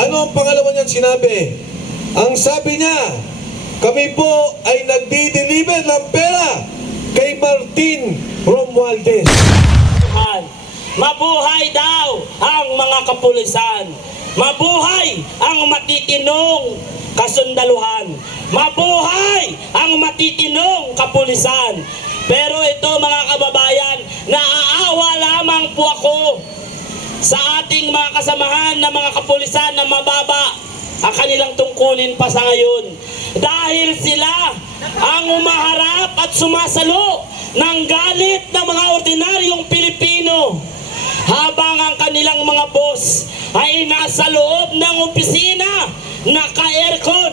Ano ang pangalawa niyang sinabi? Ang sabi niya, kami po ay nagdi-deliver ng pera kay Martin Romualdez. Mabuhay daw ang mga kapulisan. Mabuhay ang matitinong kasundaluhan. Mabuhay ang matitinong kapulisan. Pero ito mga kababayan, naaawa lamang po ako sa ating mga kasamahan na mga kapulisan na mababa ang kanilang tungkulin pa sa ngayon. Dahil sila ang umaharap at sumasalo ng galit ng mga ordinaryong Pilipino habang ang kanilang mga boss ay nasa loob ng opisina, naka-aircon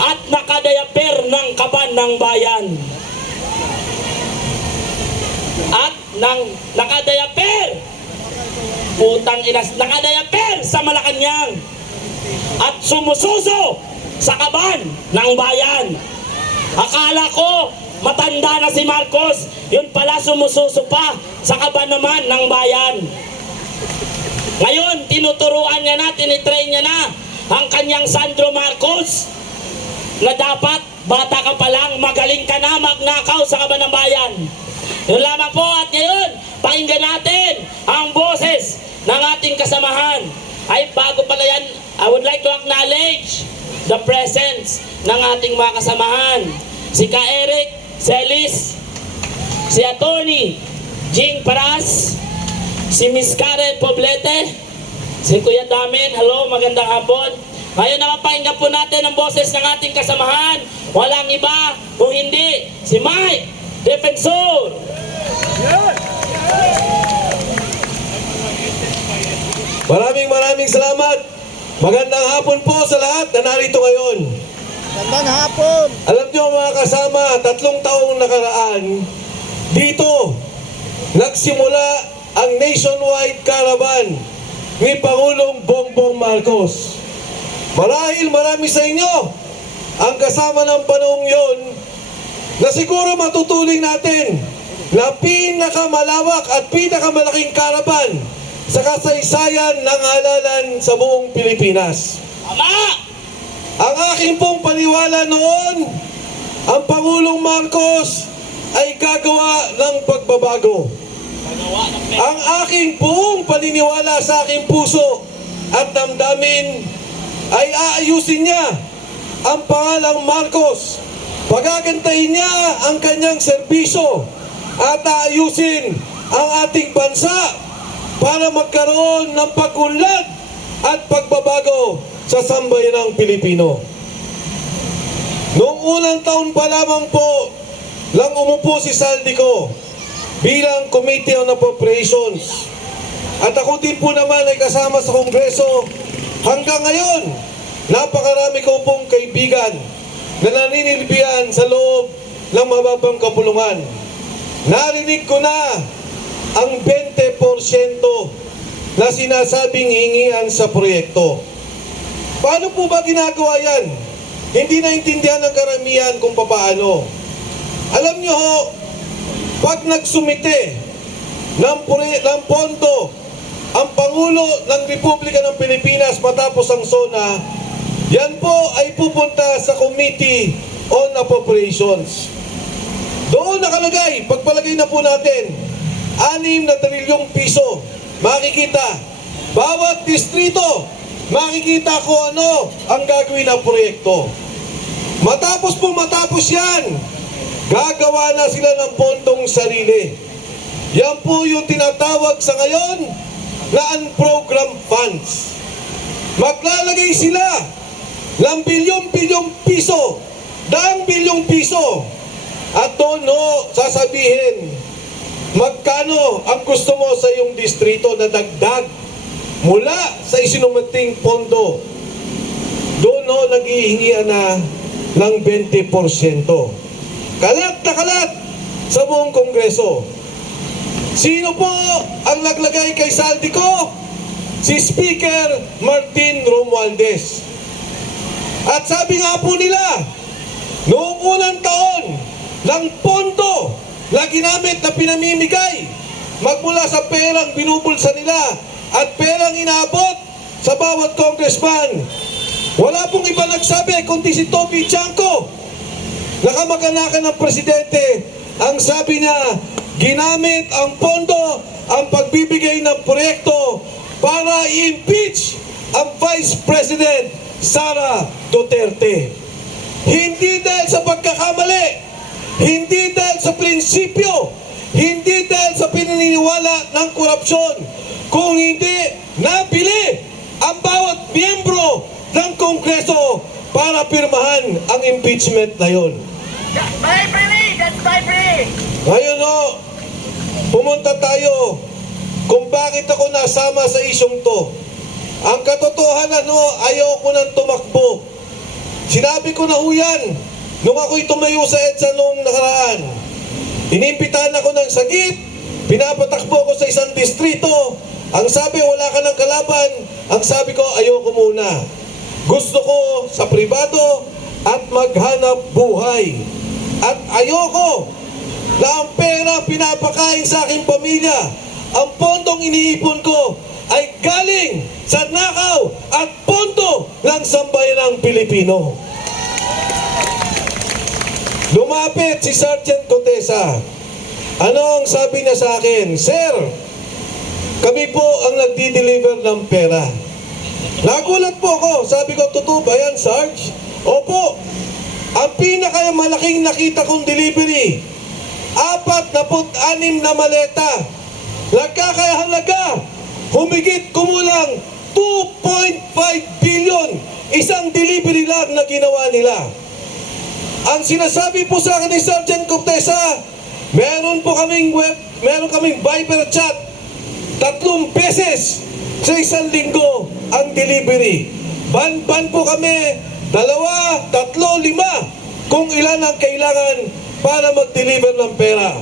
at nakadayaper ng kaban ng bayan. At nakadayaper, putang inas, nakadayaper sa Malacanang at sumususo sa kaban ng bayan. Akala ko matanda na si Marcos, yun pala sumususo pa sa kaban naman ng bayan. Ngayon, tinuturuan niya na, tinitrain niya na ang kanyang Sandro Marcos na dapat bata ka pa lang, magaling ka na magnakaw sa kaban ng bayan. Yun lamang po, at ngayon, pakinggan natin ang boses ng ating kasamahan. Ay bago pala yan, I would like to acknowledge the presence ng ating mga kasamahan. Si Ka Eric Celis, si Atty. Jing Paras, si Miss Karen Poblete, si Kuya Damin, hello, magandang hapon. Ngayon naman pakinggan po natin ang boses ng ating kasamahan. Walang iba kung hindi si Mike Defensor. Maraming salamat. Magandang hapon po sa lahat na narito ngayon. Magandang hapon. Alam niyo mga kasama, 3 taong nakaraan, dito nagsimula ang nationwide caravan ni Pangulong Bongbong Marcos. Marahil marami sa inyo ang kasama ng panahong yon na siguro matutuling natin na pinakamalawak at pinakamalaking caravan sa kasaysayan ng halalan sa buong Pilipinas. Ama! Ang aking pong paniwala noon, ang Pangulong Marcos ay gagawa ng pagbabago. Ang aking pong paniniwala sa aking puso at damdamin ay aayusin niya ang pangalang Marcos. Pagagantahin niya ang kanyang serbisyo at aayusin ang ating bansa para magkaroon ng pag-unlad at pagbabago sa sambayanang Pilipino. Noong unang taon pa lamang po lang umupo si Saldico bilang Committee on Appropriations. At ako din po naman ay kasama sa Kongreso hanggang ngayon. Napakarami ko pong kaibigan na naninilbihan sa loob ng mababang kapulungan. Narinig ko na ang 20% na sinasabing hingian sa proyekto. Paano po ba ginagawa yan? Hindi naintindihan ng karamihan kung paano. Alam nyo ho, pag nagsumite ng pondo ang Pangulo ng Republika ng Pilipinas matapos ang SONA, yan po ay pupunta sa Committee on Appropriations. Doon nakalagay, pagpalagay na po natin, 6 na trilyong piso. Makikita, bawat distrito, makikita ko ano ang gagawin ng proyekto. Matapos yan, gagawa na sila ng pondong sarili. Yan po yung tinatawag sa ngayon na unprogrammed funds. Maglalagay sila ng bilyong-bilyong piso, daang bilyong piso. At doon sasabihin, magkano ang gusto mo sa iyong distrito na dagdag mula sa isinumating pondo. Doon naghihingian na ng 20%. Kalat na kalat sa buong Kongreso. Sino po ang naglagay kay Saldico? Si Speaker Martin Romualdez. At sabi nga po nila, noong unang taon ng pondo na ginamit na pinamimigay magmula sa perang binubulsa nila at perang inaabot sa bawat congressman. Wala pong iba nagsabi kundi si Toby Chanco, nakamag-anakan ng presidente. Ang sabi niya, ginamit ang pondo, ang pagbibigay ng proyekto para i-impeach ang Vice President Sara Duterte. Hindi dahil sa pagkakamali, hindi dahil sa prinsipyo, hindi dahil sa pininiwala ng korupsyon, kung hindi nabili ang bawat miyembro ng Kongreso para pirmahan ang impeachment na yun. That's my free! That's my free! Ngayon pumunta tayo kung bakit ako nasama sa isyong to. Ang katotohanan ayoko nang tumakbo. Sinabi ko na yan nung ako'y tumayo sa EDSA noong nakaraan. Inimbitahan ako ng sagip, pinapatakbo ko sa isang distrito. Ang sabi, wala ka ng kalaban. Ang sabi ko, ayoko muna. Gusto ko sa pribado at maghanap buhay. At ayoko na ang pera pinapakain sa aking pamilya, ang pondong iniipon ko ay galing sa nakaw at pondo ng sambayanang Pilipino. Lumapit si Sergeant Contesa. Ano ang sabi niya sa akin? Sir, kami po ang nagdi-deliver ng pera. Nagulat po ako. Sabi ko, totoo ba yan, Sarge? Opo. Ang pinakamalaking nakita kong delivery, 46 na maleta. Nagkakahalaga, humigit kumulang 2.5 billion. Isang delivery lang na ginawa nila. Ang sinasabi po sa akin ni Sergeant Contesa, meron kaming Viber chat 3 beses sa isang linggo ang delivery. Ban-ban po kami 2, 3, 5 kung ilan ang kailangan para mag-deliver ng pera.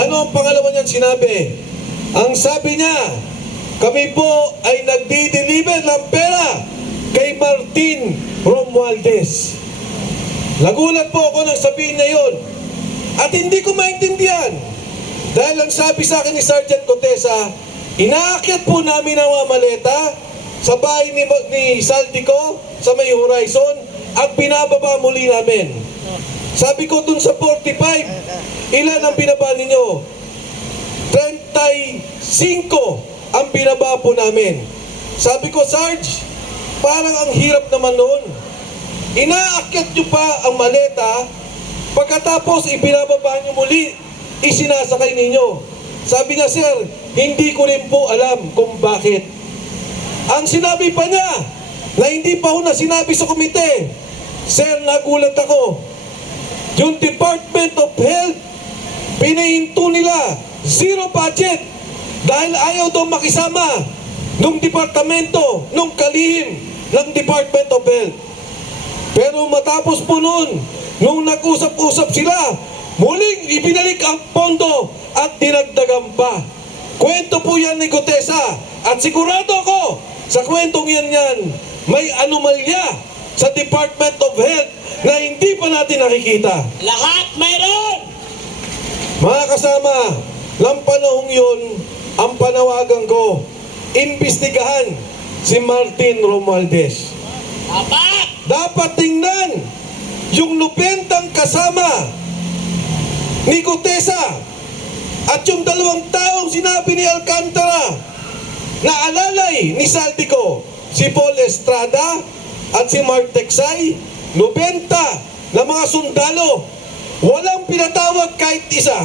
Ano ang pangalawa niyang sinabi? Ang sabi niya, kami po ay nagdi-deliver ng pera kay Martin Romualdez. Nagulat po ako nang sabihin niya yun. At hindi ko maintindihan. Dahil ang sabi sa akin ni Sergeant Contesa, inaakyat po namin ang mga maleta sa bahay ni Saldico sa may Horizon at binababa muli namin. Sabi ko dun sa 45, ilan ang binaba ninyo? 35 ang binaba po namin. Sabi ko, Sarge, parang ang hirap naman noon. Inaakyat nyo pa ang maleta, pagkatapos ibinababa nyo muli, isinasakay ninyo. Sabi niya, sir, hindi ko rin po alam kung bakit. Ang sinabi pa niya, na hindi pa ho na sinabi sa komite, sir, nagulat ako. Yung Department of Health, pinahinto nila, 0 budget, dahil ayaw daw makisama nung departamento, nung kalihim ng Department of Health. Pero matapos po nun, nung nag-usap-usap sila, muling ibinalik ang pondo at dinagdagan pa. Kwento po yan ni Contesa. At sigurado ako, sa kwentong yan, may anomalya sa Department of Health na hindi pa natin nakikita. Lahat mayroon! Mga kasama, ng panahong yun, ang panawagan ko, imbestigahan si Martin Romualdez. Dapat! Dapat tingnan yung 90 kasama ni Contesa at yung 2 taong sinabi ni Alcantara na alalay ni Saldico, si Paul Estrada at si Mark Texay, 90 na mga sundalo, walang pinatawag kahit isa.